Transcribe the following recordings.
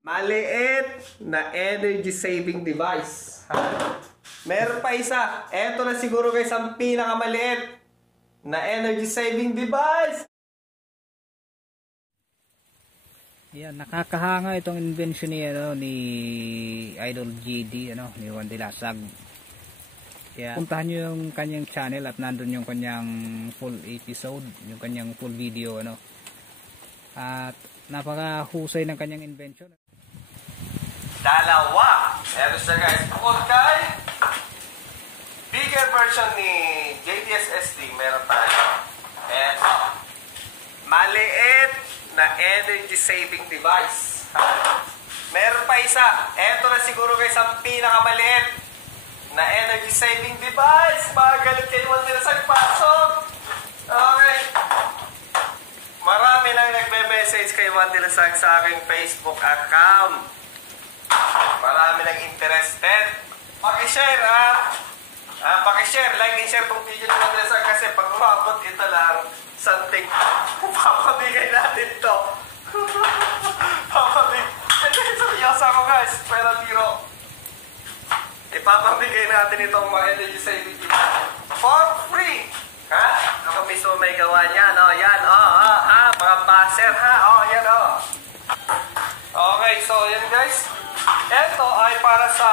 Maliit na energy saving device. Meron pa isa. Eto na siguro guys ang pinakamaliit na energy saving device. Yan, nakakahanga itong invention ni Idol GD, ni Juan de Lasag. Kaya puntahan nyo yung kanyang channel at nandun yung kanyang full episode, yung kanyang full video, At napakahusay ng kanyang invention. Dalawa. Eto siya guys. Bukod kay bigger version ni JDS SD, meron tayo. Eto. Maliit na energy saving device. Meron pa isa. Eto na siguro guys ang pinakamaliit na energy saving device. Magalit kayo Juan de Lasag, pasok. Okay. Marami nang nagme-message kay Juan de Lasag sa aking Facebook account. Marami nang interested. Paki-share paki-share, like and share tong video ni Juan de Lasag kasi pag umabot ito lang something, papabigay natin to. Papabigay. Seryoso ako guys, pero biro. Ipapabigay natin itong mga energy saving device for free. Ako mismo may gawa niya, Yan, mga buzzer, yan, Okay, so yan guys. Ito ay para sa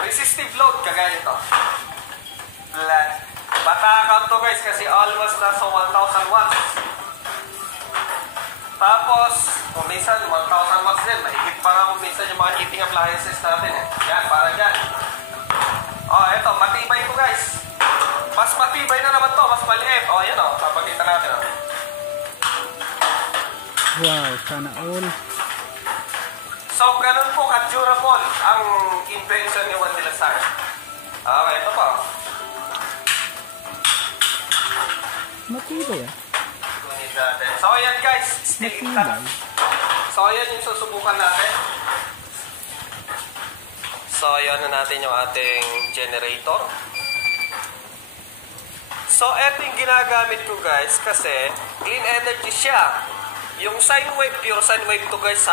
resistive load, kagaya ito. Matakaw to guys kasi almost nasa 1,000 watts. Tapos, kung minsan 1,000 watts din, mahigit pa nga kung minsan yung mga heating appliances natin. Yan, para dyan. Ito, matibay to guys. Mas matibay na naman to, mas maliit. Yan papakita natin. Wow, sana all. So, ganun po ka-durable ang invention ni Juan de Lasag. Okay, ito po. Matibay So, ayan guys. Stay intact. So, ayan yung susubukan natin. So, ayan na natin yung ating generator. So, eto yung ginagamit ko guys kasi clean energy siya. Yung sine wave, pure sine wave to guys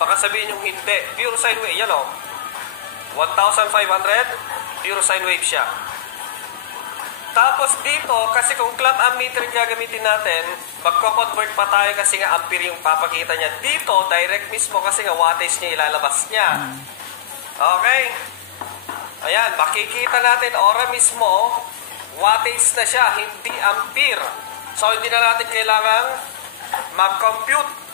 Baka sabihin yung hindi. Pure sine wave, yan 1,500, pure sine wave siya. Tapos dito, kasi kung clamp ammeter yung gagamitin natin, magko-convert pa tayo kasi nga ampere yung papakita niya. Dito, direct mismo kasi nga wattage niya ilalabas niya. Okay? Ayan, makikita natin ora mismo, wattage na siya, hindi ampere. So, hindi na natin kailangan mag-compute.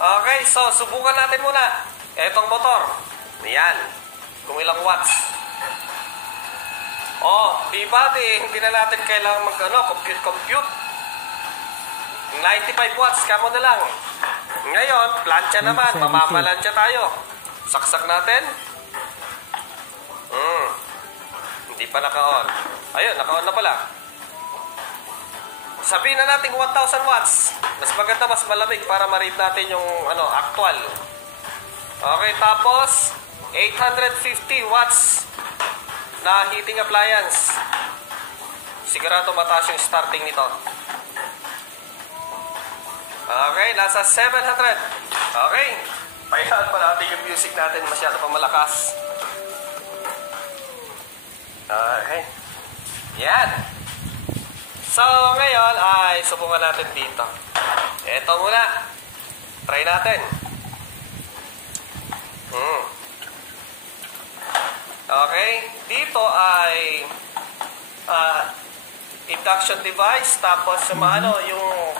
Okay, so subukan natin muna. Etong motor. Ayan. Kung ilang watts. Hindi na natin kailangan compute. 95 watts, kamo na lang. Ngayon, plancha naman. Mamamalansya tayo. Saksak natin. Hindi pa naka-on. Ayun, naka-on na pala. Sabihin na natin 1,000 watts. Mas maganda, mas malamig para ma-rate natin yung actual. Okay, tapos 850 watts na heating appliance. Sigurado mataas yung starting nito. Okay, nasa 700. Okay, pahinaan pa natin yung music natin. Masyado pa malakas. Okay. Yan. So, ngayon ay subukan natin dito. Ito muna. Try natin. Okay. Dito ay induction device. Tapos yung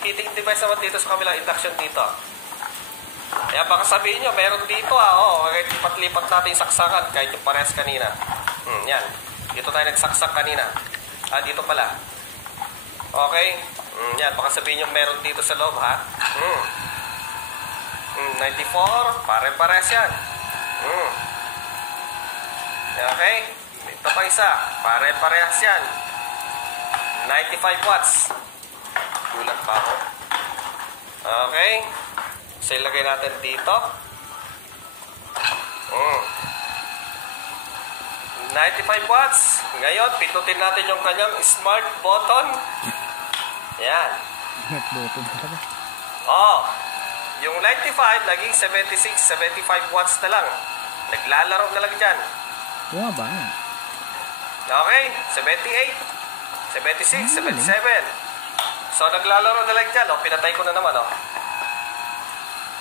heating device naman dito sa kabilang induction dito. Kaya baka sabihin nyo, meron dito lipat-lipat natin yung saksakan kahit yung parehas kanina. Yan. Dito tayo nagsaksak kanina. Dito pala. Okay? Yan, baka sabihin nyo meron dito sa loob, 94, pare-parehas yan. Okay? Ito pa isa, pare-parehas yan. 95 watts. Gulat pa ako. Okay? So, ilagay natin dito. 95 watts. Ngayon, pindutin natin yung kanyang smart button. Yan. Smart button. Yung 95, naging 76, 75 watts na lang. Naglalaro na lang dyan. Bumaba na. Okay, 78, 76, 77. So, naglalaro na lang dyan. Oh. Pinatay ko na naman. Oh.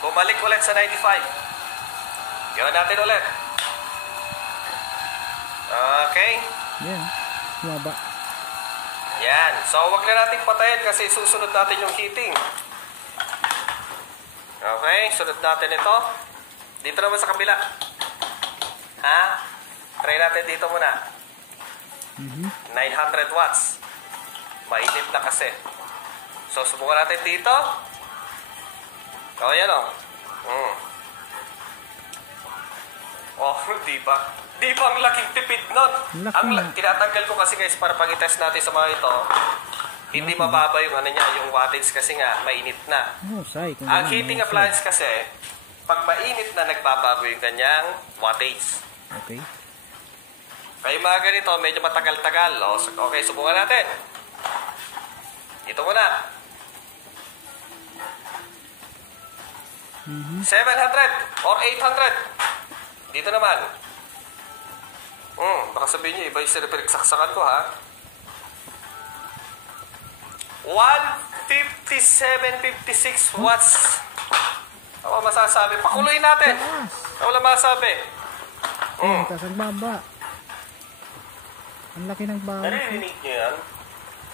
Bumalik ulit sa 95. Gawin natin ulit. Okay. Yan. Bumaba. Yan. So, wag na natin patayin kasi susunod natin yung heating. Okay, sunod natin ito. Dito naman sa kabila. Ha? Try natin dito muna. 900 watts. Mainit na kasi. So, subukan natin dito. O, yan o. Oh, di ba? Di ba ang laking tipid nun? Tinatanggal ko kasi guys para pag-test natin sa mga ito. Hindi mababa yung ano niya, yung wattage kasi nga mainit na. Ang heating appliance kasi, pag mainit na nagbabago yung kanyang wattage. Okay. Kaya mga ganito, medyo matagal-tagal. Okay, subukan natin. Ito muna. 700 or 800. Dito naman. Baka sabihin nyo, iba yung pinagsaksakan ko ha. 157.56 watts. Ako masasabi. Pakuloy natin. Wala masasabi. Taas ang baba. Ang laki ng baba. Naririnig nyo yan?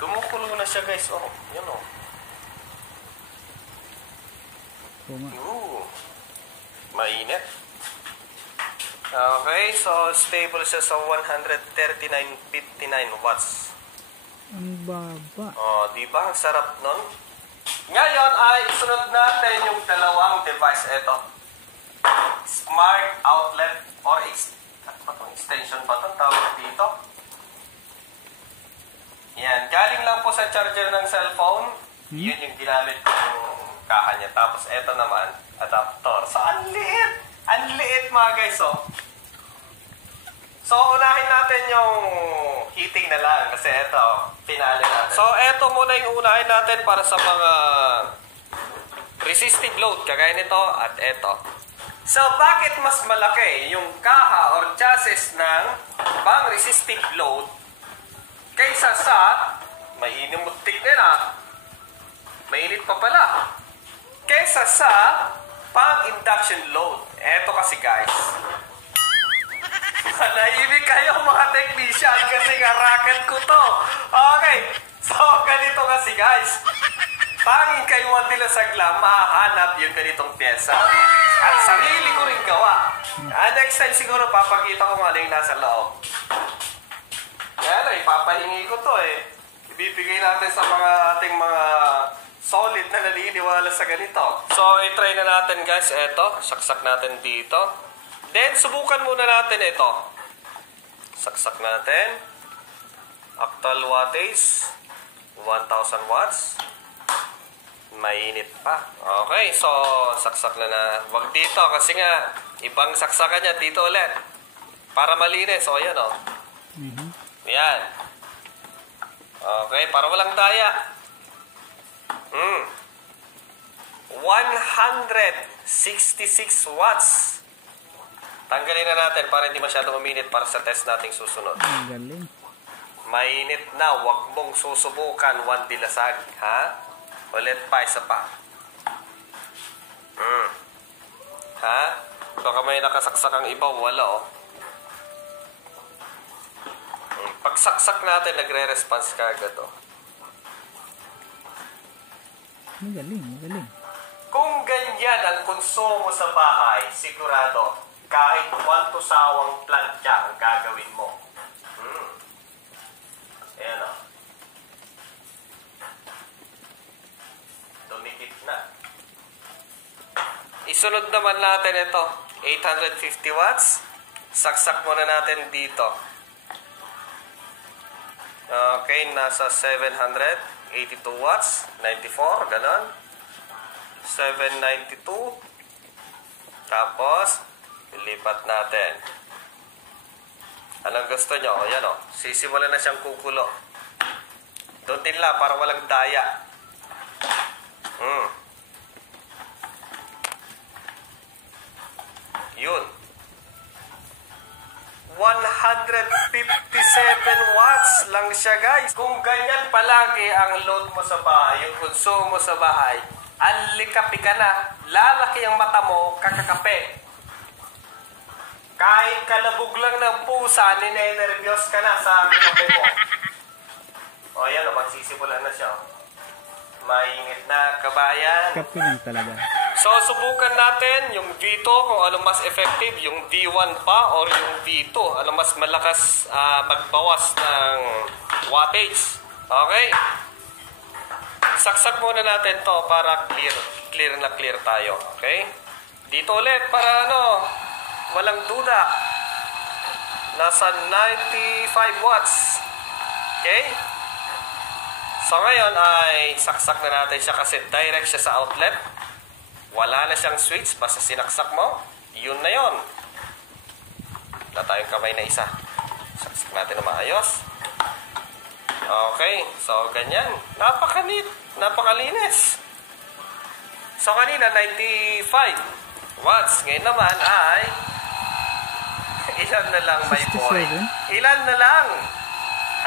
Kumukulo na siya guys. Oh, yan oh. Mainit. Okay, so stable siya sa 139.59 watts. Ang baba. Oh, di ba? Ang sarap nun. Ngayon ay isunod natin yung dalawang device. Ito. Smart outlet or extension ba itong tawag dito? Yan. Galing lang po sa charger ng cellphone. Yun yung ginamit ko yung kaha niya. Tapos ito naman, adapter. So, ang liit! Ang liit mga guys, oh. So, unahin natin yung heating na lang kasi ito, pinali natin. So, ito muna yung unahin natin para sa mga resistive load, kagaya nito at ito. So, bakit mas malaki yung kaha or chassis ng pang resistive load kaysa sa mainit din mainit pa pala kaysa sa pang induction load. Ito kasi guys, manahimik kayo mga technician kasi nga racket ko to. Okay, so ganito kasi guys, tanging kayo Mandilasag lang mahanap yung ganitong pyesa. At sarili ko rin gawa. Next time siguro papakita ko nga ano yung nasa loob. Kaya lang, ipapahingi ko to eh. Ibibigay natin sa mga ating mga solid na naniniwala sa ganito. So, i-try na natin guys. Eto, saksak natin dito. Then, subukan muna natin ito. Saksak natin. Actual wattage, 1,000 watts. Mainit pa. Okay, so, saksak na. Wag dito kasi nga, ibang saksakan niya dito ulit. Para malinis. So, ayan o. Yan. Okay, para walang daya. 166 watts. Tanggalin na natin para hindi masyadong uminit para sa test nating susunod. Galing. Mainit na, wag mong susubukan, Mandilasag. Ha? Ulit pa, isa pa. Ha? Baka may nakasaksakang iba, wala oh. Pagsaksak natin, nagre-response ka agad oh. Magaling, magaling. Kung ganyan ang konsumo sa bahay, sigurado, kahit 1 to sawang plantya ang gagawin mo. Ayan o. Dumikit na. Isunod naman natin ito. 850 watts. Saksak muna natin dito. Okay, nasa 782 watts. 94, ganon. 792. Tapos, ilipat natin. Anong gusto nyo? Ayan o. Sisimulan na siyang kukulo. Doon din lang para walang daya. Yun. 157 watts lang siya, guys. Kung ganyan palagi ang load mo sa bahay, yung konsumo mo sa bahay, alikapi ka na. Lalaki ang mata mo, kakakape. Kahit kalabog lang ng pusa, ninenervyos ka na sa kape mo. O yan, magsisimulan na siya. Mainit na, kabayan. Kape lang talaga. So, subukan natin yung V2 kung ano mas effective, yung V1 pa or yung V2. Ano mas malakas magbawas ng wattage. Okay? Saksak muna natin to para clear tayo. Okay? Dito ulit para walang duda. Nasa 95 watts. Okay? So ngayon ay saksak na natin siya kasi direct siya sa outlet. Wala na siyang switch, basta sinaksak mo, yun na yun. Wala tayong kamay na isa. Saksak natin na maayos. Okay, so ganyan. Napakalinis. So kanina 95 watts. Ngayon naman ay ilan na lang, my boy? 67? Ilan na lang?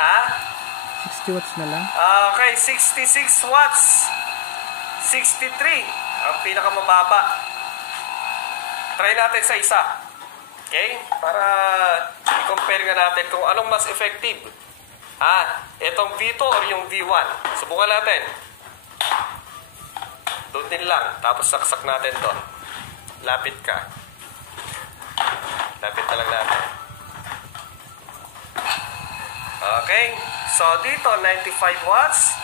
Ha? 60 watts na lang. Okay, 66 watts. 63 ang pinakamababa. Try natin sa isa. Okay? Para i-compare nga natin kung anong mas effective. Itong V2 or yung V1. Subukan natin. Doon din lang. Tapos saksak natin to. Lapit ka. Lapit na lang natin. Okay. So, dito, 95 watts.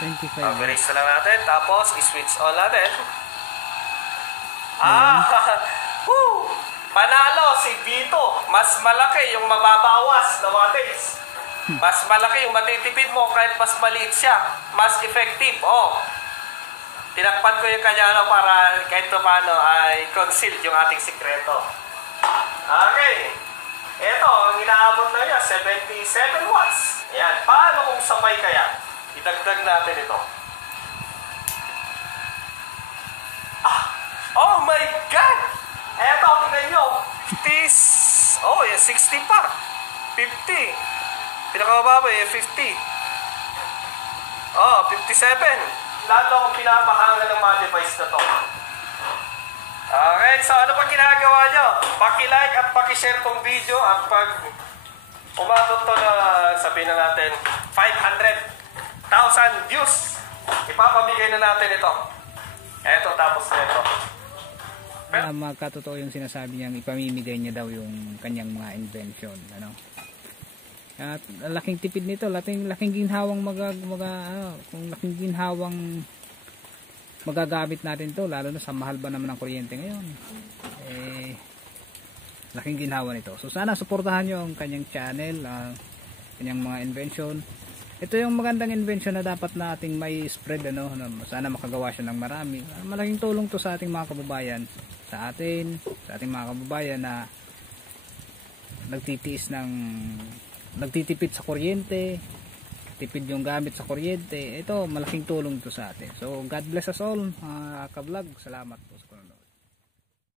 25 Release na lang natin. Tapos, i-switch on natin. Woo! Panalo si Vito. Mas malaki yung mababawas na wattage. Mas malaki yung matitipid mo kahit mas maliit siya. Mas effective. Tinakpan ko yung kanya para kahit paano ay conceal yung ating sikreto. Okay. Ito, ang inaabot na niya, 77 watts. Ayan. Paano kung sabay kaya? Idagdag natin ito. Oh my God! Eto, tingnan nyo. 50. Oh, 60 pa. 50. Pinakamababa 50. 57. Lalo akong pinapahanga ng mga device na to. Okay, so ano pa ginagawa nyo? Paki-like at paki-share tong video at pag umabot to na sabihin na natin 500,000 views, ipapamigay na natin ito. Eto, tapos na ito. Magkatotoo yung sinasabi niyang ipamimigay niya daw yung kanyang mga invention, At laking tipid nito, laking ginhawang kung laking ginhawang magagamit natin to, lalo na sa mahal ba naman ng kuryente ngayon. Laking ginhawa nito. So sana suportahan niyo ang kanyang channel, kanyang mga invention. Ito yung magandang invention na dapat nating may spread, sana makagawa siya ng marami. Malaking tulong to sa ating mga kababayan, sa ating mga kababayan na nagtitipid sa kuryente, tipid yung gamit sa kuryente. Ito, malaking tulong to sa atin. So God bless us all, ka-vlog. Salamat po.